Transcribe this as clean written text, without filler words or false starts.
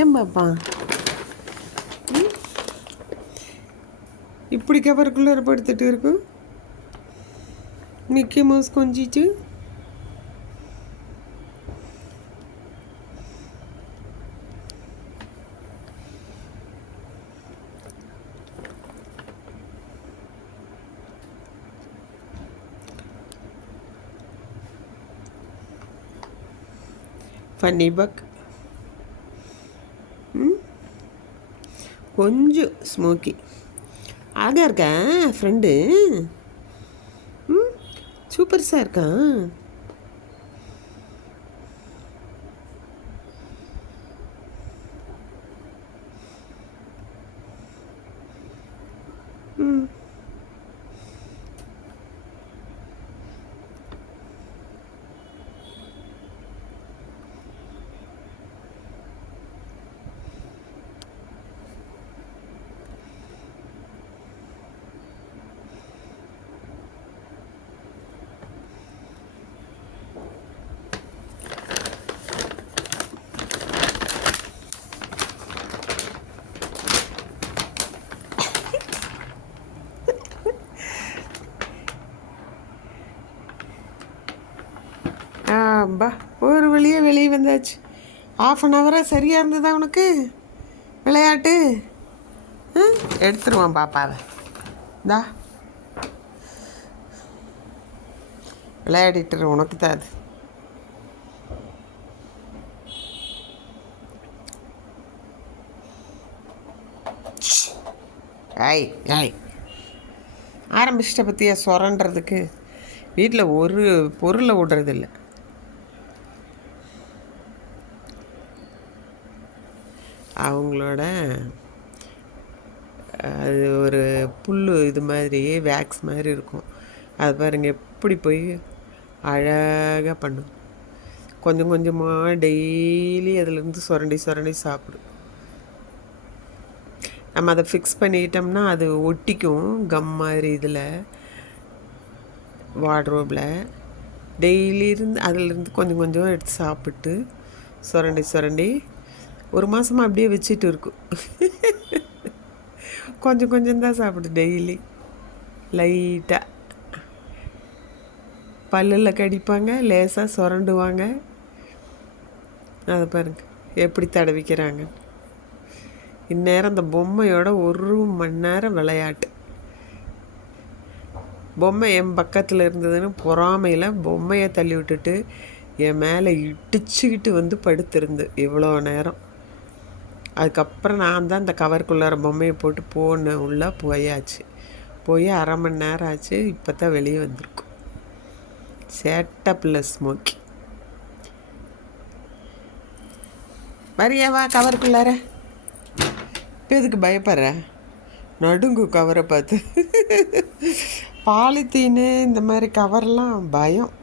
ஏன் பாப்பா இப்படி கவருக்குள்ளே படுத்துட்டு இருக்கு? மிக்கி மவுஸ் கொஞ்சிச்சு. Funny pug. கொஞ்சம் ஸ்மோக்கி. அழகாக இருக்கேன் ஃப்ரெண்டு. சூப்பர்ஸாக இருக்கான். ஆம்பா ஒரு வழியே வெளியே வந்தாச்சு. 1/2 சரியாக இருந்ததா உனக்கு விளையாட்டு? எடுத்துருவான் பாப்பாவை. இந்தா விளையாடிட்டு உனக்கு தான் அது. ஐய் ஐய் ஆரம்பிச்சிட்ட பற்றியா சொரன்றதுக்கு? வீட்டில் ஒரு பொருளை விடுறதில்ல. அவங்களோட அது ஒரு புல் இது மாதிரி வேக்ஸ் மாதிரி இருக்கும். அது பாருங்க எப்படி போய் அழகாக பண்ணும். கொஞ்சம் கொஞ்சமாக டெய்லி அதிலேருந்து சுரண்டி சுரண்டி சாப்பிடும். நம்ம அதை ஃபிக்ஸ் பண்ணிட்டோம்னா அது ஒட்டிக்கும் கம் மாதிரி. இதில் வார்ட்ரோபில் டெய்லி அதிலேருந்து கொஞ்சம் கொஞ்சம் எடுத்து சாப்பிட்டு சுரண்டி சுரண்டி 1 மாதமாக அப்படியே வச்சுட்டு இருக்கும். கொஞ்சம் கொஞ்சம் தான் சாப்பிடு டெய்லி. லைட்டாக பல்லில் கடிப்பாங்க, லேசாக சுரண்டுவாங்க. அதை பாருங்க எப்படி தடவிக்கிறாங்க. இந்நேரம் அந்த பொம்மையோட 1 மணி நேரம் விளையாட்டு. பொம்மை என் பக்கத்தில் இருந்ததுன்னு பொறாமையில் பொம்மையை தள்ளி விட்டுட்டு என் மேலே இடிச்சுக்கிட்டு வந்து படுத்திருந்து இவ்வளோ நேரம். அதுக்கப்புறம் நான் தான் இந்த கவருக்குள்ளார பொம்மையை போட்டு போன உள்ளே போயாச்சு. போய் 1/2 மணி நேரம் ஆச்சு. இப்போ தான் வெளியே வந்திருக்கும். சேட்டை ப்ளஸ் ஸ்மோக்கி. வரியாவா கவருக்குள்ளார? இப்போ எதுக்கு பயப்படுற? நடுங்கு கவரை பார்த்து. பாலித்தீனு இந்த மாதிரி கவர்லாம் பயம்.